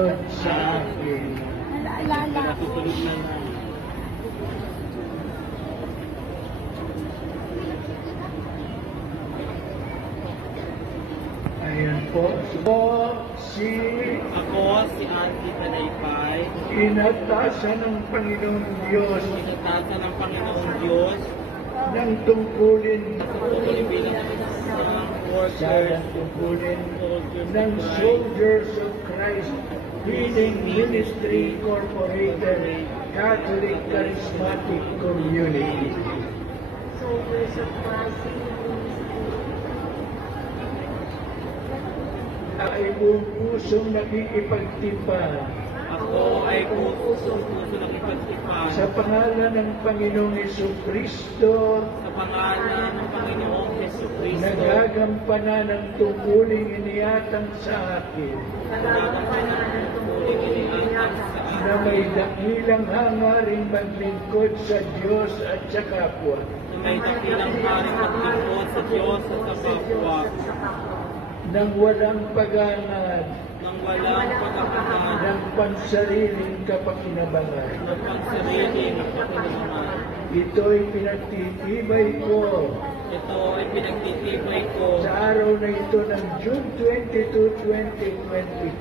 sumunod sa akin. Natutulog na na. Ayan po. So, Ako, si Auntie Tanaypay, inatasan ng Panginoong Diyos inatasa ng Panginoong Diyos ng tungkulin tuloy bilang isang sa workers, tungkulin ng Soldiers of Christ Healing Ministry Incorporated Catholic Charismatic Community. Soldiers of Christ. Ay buong pusong nakikipagtipan Ako ay puso ng ipagtipan sa pangalan ng Panginoong Jesucristo sa pangalan ng Panginoong Jesucristo. nagagampanan ng tungkuling iniatang sa akin Nagagampanan ng tumuling iniatang sa akin na may dakilang hangaring maglingkod sa Diyos at sa kapwa na may dakilang haring maglingkod sa Diyos at sa kapwa nang walang pag-angad nang walang pagkakahan ng pansariling kapakinabangan. ng pansariling kapatulaman. Ito'y pinagtitibay ko Ito ay pinagtitibay ko sa araw na ito ng June 22, 2025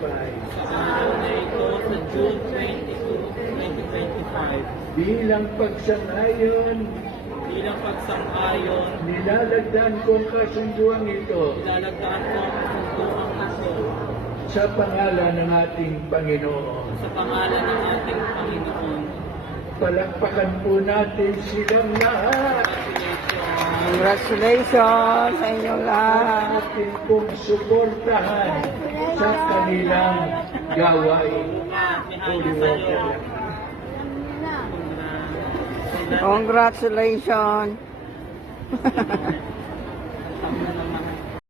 sa araw na ito sa June 22, 2025 bilang pagsang-ayon bilang pagsang-ayon. nilalagdan ko ang kasunduan ito Ilalagdaan ko ang kasunduang ito sa pangalan ng ating Panginoon. sa pangalan ng ating Panginoon. Palakpakan po natin silang lahat. Congratulations sa inyong lahat. Atin pong suportahan sa kanilang gawain. Holy Water. Congratulations. Tama naman.